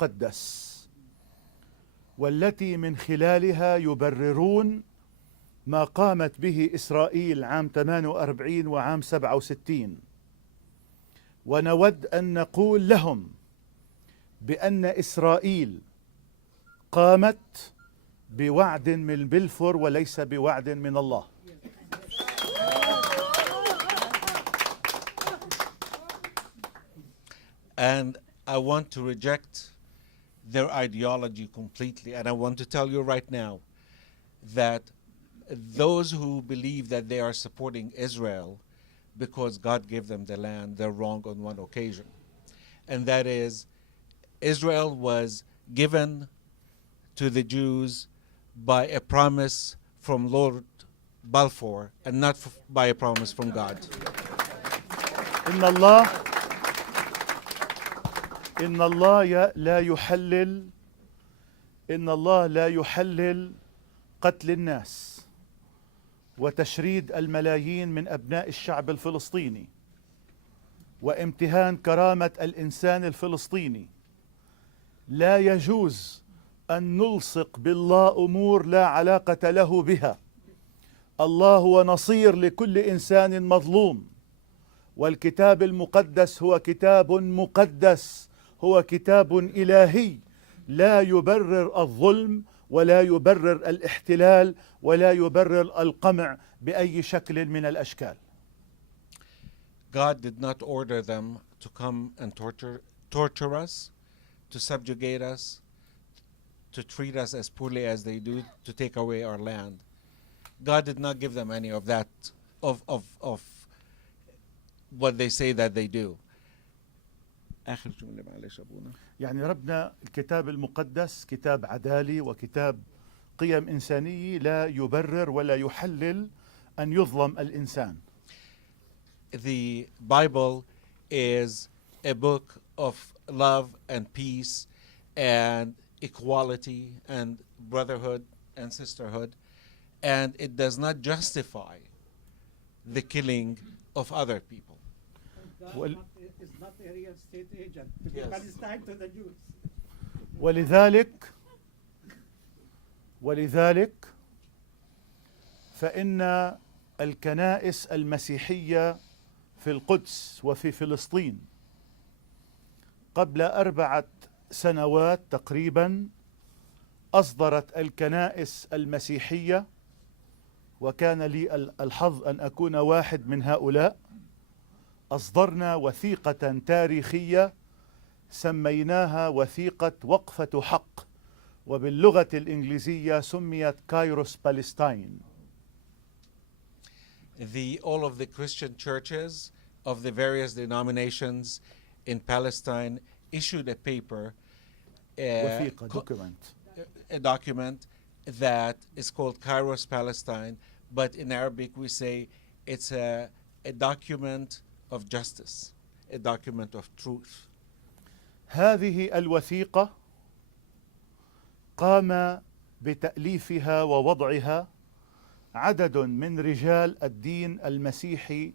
المقدس، والتي من خلالها يبررون ما قامت به إسرائيل عام 48 وعام 67. ونود أن نقول لهم بأن إسرائيل قامت بوعد من بلفور وليس بوعد من الله. And I want to reject their ideology completely. And I want to tell you right now that those who believe that they are supporting Israel because God gave them the land, they're wrong on one occasion. And that is, Israel was given to the Jews by a promise from Lord Balfour and not by a promise from God. إن الله لا يحلل قتل الناس وتشريد الملايين من أبناء الشعب الفلسطيني وامتهان كرامة الإنسان الفلسطيني. لا يجوز أن نلصق بالله أمور لا علاقة له بها. الله هو نصير لكل إنسان مظلوم، والكتاب المقدس هو كتاب مقدس، هو كتاب إلهي لا يبرر الظلم ولا يبرر الاحتلال ولا يبرر القمع بأي شكل من الأشكال. God did not order them to come and torture us, to subjugate us, to treat us as poorly as they do, to take away our land. God did not give them any of that, of what they say that they do. آخر جملة معلش أبونا. يعني ربنا الكتاب المقدس كتاب عدالي وكتاب قيم إنسانية لا يبرر ولا يحلل أن يظلم الإنسان. The Bible is a book of love and peace and equality and brotherhood and sisterhood, and it does not justify the killing of other people. God is not a real state agent to give Palestine to the Jews. ولذلك فإن الكنائس المسيحية في القدس وفي فلسطين قبل 4 سنوات تقريبا أصدرت الكنائس المسيحية، وكان لي الحظ أن أكون واحد من هؤلاء، أصدرنا وثيقة تاريخية سميناها وثيقة وقفة حق، وباللغة الإنجليزية سميت كايروس بالستاين. All of the Christian churches of the various denominations in Palestine issued a paper, a document that is called Kairos Palestine, but in Arabic we say it's a document of justice, a document of truth. هذه الوثيقة قام بتأليفها ووضعها عدد من رجال الدين المسيحي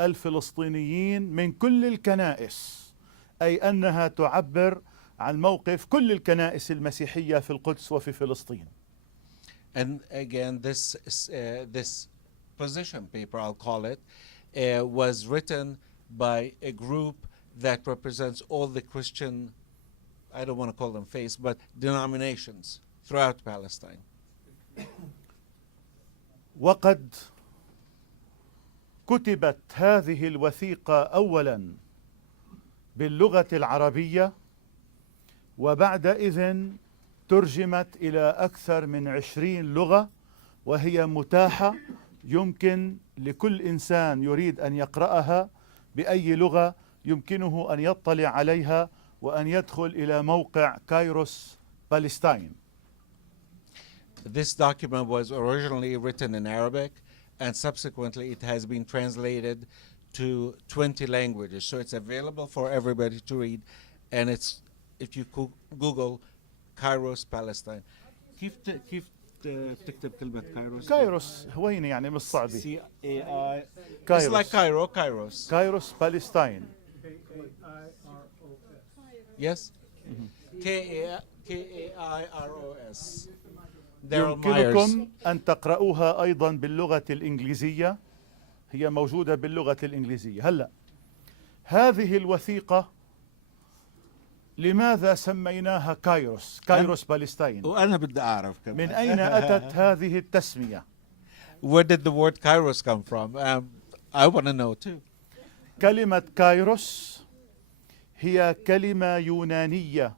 الفلسطينيين من كل الكنائس، أي أنها تعبر عن موقف كل الكنائس المسيحية في القدس وفي فلسطين. And again, this position paper, I'll call it, was written by a group that represents all the Christian, I don't want to call them faiths, but denominations throughout Palestine. وقد كتبت هذه الوثيقة أولا باللغة العربية، وبعدئذ ترجمت إلى أكثر من 20 لغة، وهي متاحة، يمكن لكل إنسان يريد أن يقرأها بأي لغة يمكنه أن يطلع عليها وأن يدخل إلى موقع كايروس بالستاين. This document was originally written in Arabic, and subsequently it has been translated to 20 languages. So it's available for everybody to read, and it's, if you Google Kairos Palestine. كيف تكتب كلمة كايروس؟ كايروس هوينة يعني مش صعبة. C-A-I. Kairos. It's like Cairo, Kairos. كايروس بالستاين. Yes. K-A-I-R-O-S. Daryl Myers. يمكنكم أن تقرؤوها أيضا باللغة الإنجليزية، هي موجودة باللغة الإنجليزية. هلأ هذه الوثيقة لماذا سميناها كايروس؟ كايروس بالستاين. وأنا بدي أعرف كمان. من أين أتت هذه التسمية؟ Where did the word Kairos come from? I want to know too. كلمة كايروس هي كلمة يونانية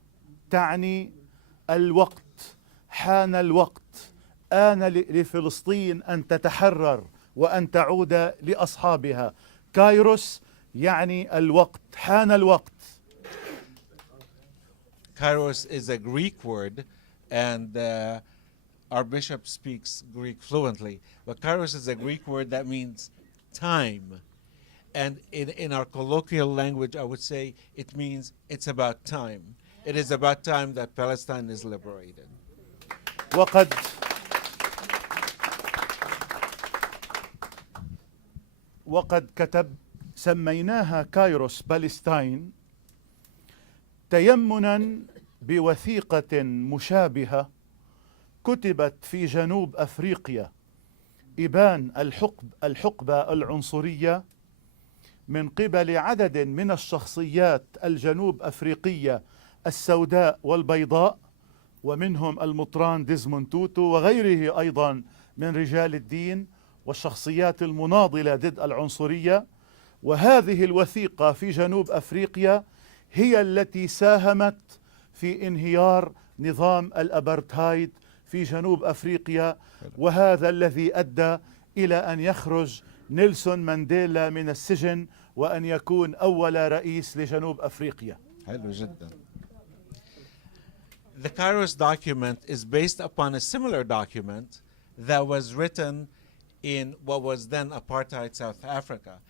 تعني الوقت، حان الوقت، آن لفلسطين أن تتحرر وأن تعود لأصحابها. كايروس يعني الوقت، حان الوقت. Kairos is a Greek word, and our bishop speaks Greek fluently. But Kairos is a Greek word that means time. And in our colloquial language, I would say it means it's about time. It is about time that Palestine is liberated. وقد كتب سميناها كايروس بالستاين تيمنا بوثيقة مشابهة كتبت في جنوب أفريقيا إبان الحقبة العنصرية من قبل عدد من الشخصيات الجنوب أفريقية السوداء والبيضاء، ومنهم المطران ديزموند توتو وغيره أيضا من رجال الدين والشخصيات المناضلة ضد العنصرية. وهذه الوثيقة في جنوب أفريقيا هي التي ساهمت في انهيار نظام الأبرتهايد في جنوب أفريقيا، وهذا الذي أدى إلى أن يخرج نيلسون مانديلا من السجن وأن يكون أول رئيس لجنوب أفريقيا. حلو جدا. The Kairos document is based upon a similar document that was written in what was then apartheid South Africa.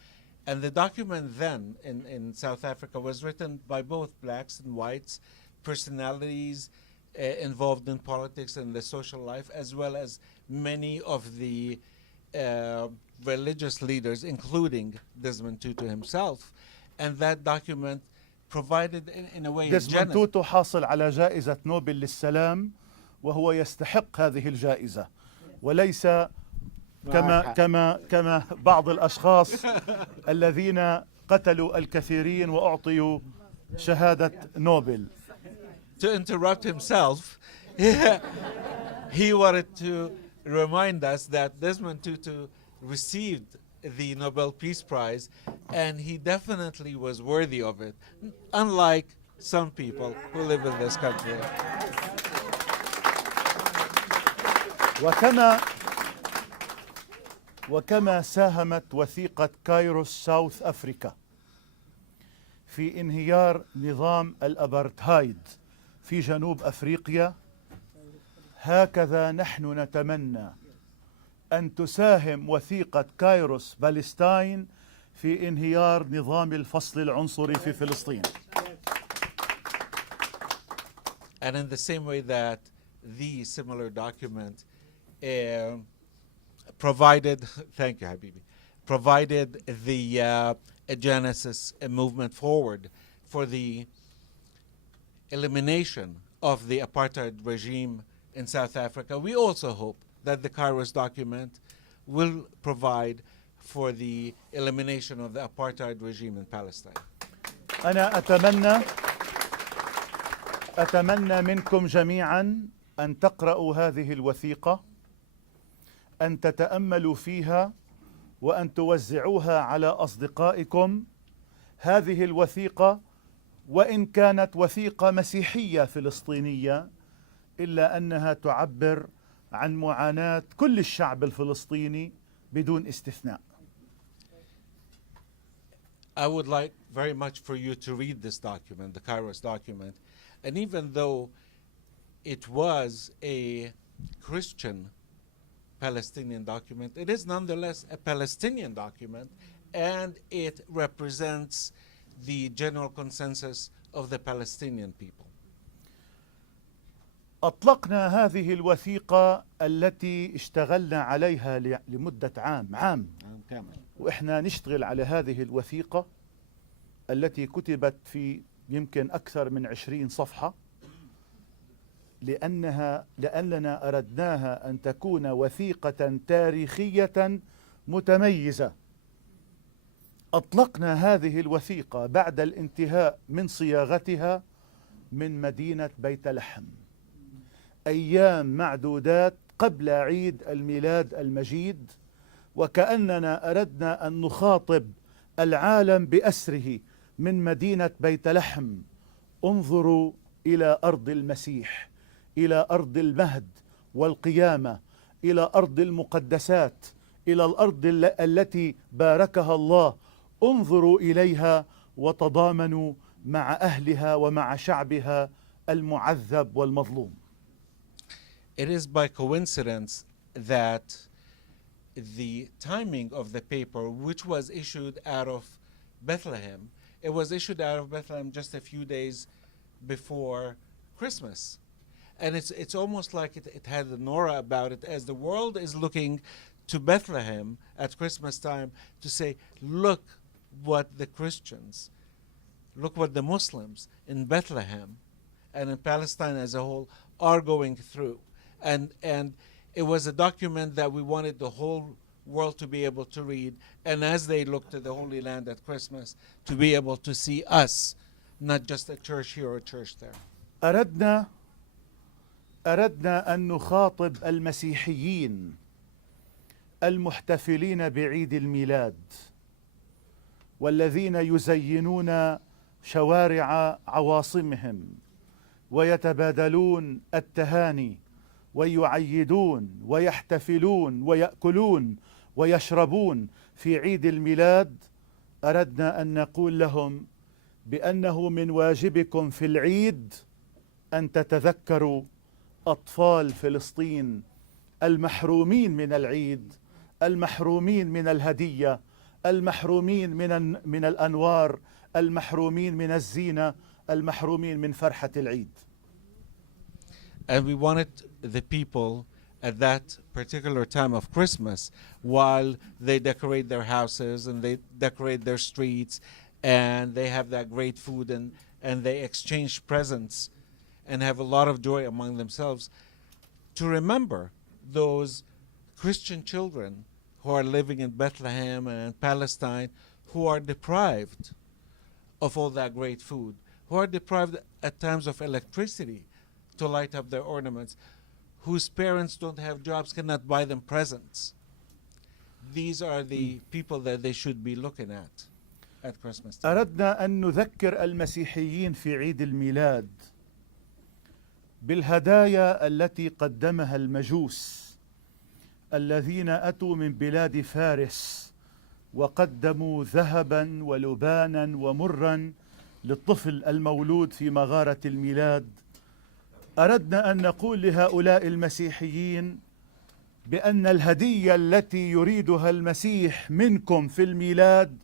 And the document then in South Africa was written by both blacks and whites, personalities involved in politics and the social life, as well as many of the religious leaders, including Desmond Tutu himself. And that document provided in a way ديزموند توتو حاصل على جائزة نوبل للسلام، وهو يستحق هذه الجائزة، وليس كما بعض الأشخاص الذين قتلوا الكثيرين وأعطيوا شهادة نوبل. To interrupt himself, he wanted to remind us that Desmond Tutu received the Nobel Peace Prize, and he definitely was worthy of it, unlike some people who live in this country. وكما ساهمت وثيقة كايروس ساوث أفريكا في انهيار نظام الأبرتهايد في جنوب أفريقيا، هكذا نحن نتمنى أن تساهم وثيقة كايروس بالستاين في انهيار نظام الفصل العنصري في فلسطين. And in the same way that the similar document provided, thank you, Habibi, provided the a genesis, a movement forward for the elimination of the apartheid regime in South Africa, we also hope that the Kairos document will provide for the elimination of the apartheid regime in Palestine. أنا أتمنى منكم جميعا أن تقرأوا هذه الوثيقة، أن تتأملوا فيها، وأن توزعوها على أصدقائكم. هذه الوثيقة وإن كانت وثيقة مسيحية فلسطينية، إلا أنها تعبر عن معاناة كل الشعب الفلسطيني بدون استثناء. I would like very much for you to read this document, the Kairos document. And even though it was a Christian Palestinian document, it is nonetheless a Palestinian document, and it represents the general consensus of the Palestinian people. أطلقنا هذه الوثيقة التي اشتغلنا عليها لمدة عام كامل. وإحنا نشتغل على هذه الوثيقة التي كتبت في يمكن أكثر من 20 صفحة، لأننا أردناها أن تكون وثيقة تاريخية متميزة. أطلقنا هذه الوثيقة بعد الانتهاء من صياغتها من مدينة بيت لحم أيام معدودات قبل عيد الميلاد المجيد، وكأننا أردنا أن نخاطب العالم بأسره من مدينة بيت لحم: انظروا إلى أرض المسيح، إلى أرض المهد والقيامة، إلى أرض المقدسات، إلى الأرض التي باركها الله. انظروا إليها وتضامنوا مع أهلها ومع شعبها المعذب والمظلوم. It is by coincidence that the timing of the paper, which was issued out of Bethlehem, it was issued out of Bethlehem just a few days before Christmas. And it's almost like it had an aura about it, as the world is looking to Bethlehem at Christmas time to say, look what the Christians, look what the Muslims in Bethlehem and in Palestine as a whole are going through. And it was a document that we wanted the whole world to be able to read, and as they look to the Holy Land at Christmas, to be able to see us, not just a church here or a church there. أردنا أن نخاطب المسيحيين المحتفلين بعيد الميلاد والذين يزينون شوارع عواصمهم ويتبادلون التهاني ويعيدون ويحتفلون ويأكلون ويشربون في عيد الميلاد. أردنا أن نقول لهم بأنه من واجبكم في العيد أن تتذكروا أطفال فلسطين المحرومين من العيد، المحرومين من الهدية، المحرومين من الأنوار، المحرومين من الزينة، المحرومين من فرحة العيد. And we wanted the people at that particular time of Christmas, while they decorate their houses and they decorate their streets and they have that great food and they exchange presents and have a lot of joy among themselves, to remember those Christian children who are living in Bethlehem and Palestine, who are deprived of all that great food, who are deprived at times of electricity to light up their ornaments, whose parents don't have jobs, cannot buy them presents. These are the people that they should be looking at Christmas time. أردنا أن نذكر المسيحيين في عيد الميلاد بالهدايا التي قدمها المجوس الذين أتوا من بلاد فارس وقدموا ذهبا ولبانا ومرا للطفل المولود في مغارة الميلاد. أردنا أن نقول لهؤلاء المسيحيين بأن الهدية التي يريدها المسيح منكم في الميلاد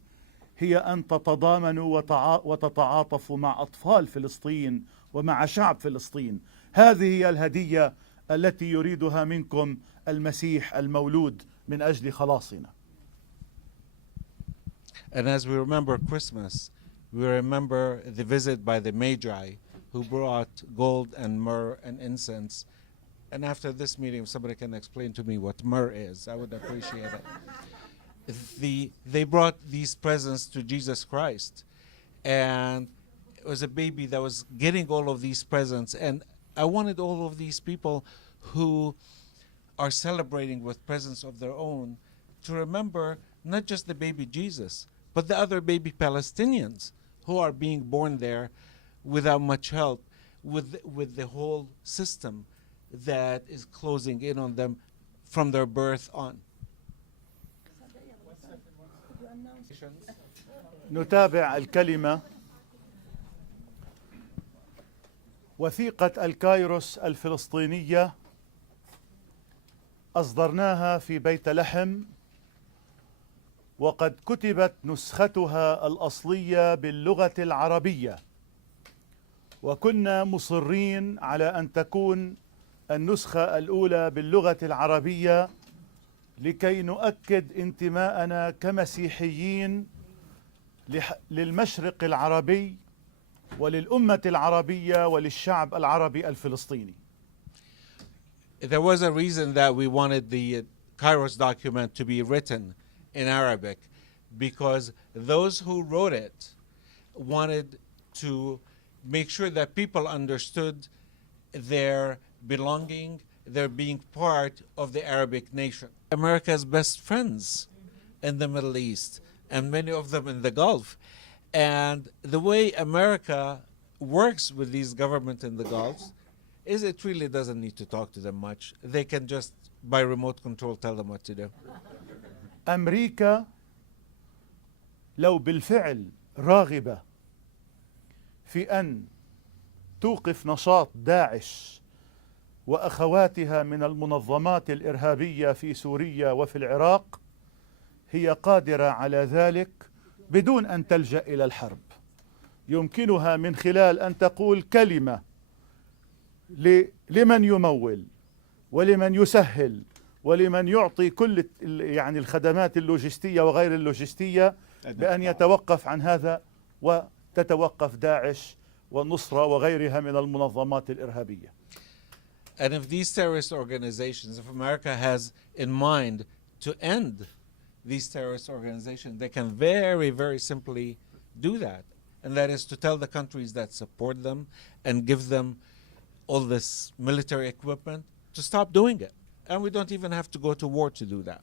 هي أن تتضامنوا وتتعاطفوا مع أطفال فلسطين ومع شعب فلسطين. هذه هي الهدية التي يريدها منكم المسيح المولود من أجل خلاصنا. And as we remember Christmas, we remember the visit by the Magi who brought gold and myrrh and incense. And after this meeting, if somebody can explain to me what myrrh is, I would appreciate it. They brought these presents to Jesus Christ, and it was a baby that was getting all of these presents. And I wanted all of these people who are celebrating with presents of their own to remember not just the baby Jesus, but the other baby Palestinians who are being born there without much help, with the whole system that is closing in on them from their birth on. نتابع الكلمة. وثيقة الكايروس الفلسطينية أصدرناها في بيت لحم، وقد كتبت نسختها الأصلية باللغة العربية، وكنا مصرين على أن تكون النسخة الأولى باللغة العربية لكي نؤكد انتماءنا كمسيحيين للمشرق العربي وللأمة العربية وللشعب العربي الفلسطيني. there was a reason that we wanted the Kairos document to be written in Arabic, because those who wrote it wanted to make sure that people understood their belonging, their being part of the Arabic nation. America's best friends in the Middle East, and many of them in the Gulf. And the way America works with these governments in the Gulf is it really doesn't need to talk to them much. They can just, by remote control, tell them what to do. أمريكا لو بالفعل راغبة في أن توقف نشاط داعش وأخواتها من المنظمات الإرهابية في سوريا وفي العراق، هي قادرة على ذلك بدون أن تلجأ إلى الحرب. يمكنها من خلال أن تقول كلمة لمن يمول ولمن يسهل ولمن يعطي كل يعني الخدمات اللوجستية وغير اللوجستية بأن يتوقف عن هذا، وتتوقف داعش والنصرة وغيرها من المنظمات الإرهابية. And if these terrorist organizations, if America has in mind to end these terrorist organizations, they can very, very simply do that. And that is to tell the countries that support them and give them all this military equipment to stop doing it. And we don't even have to go to war to do that.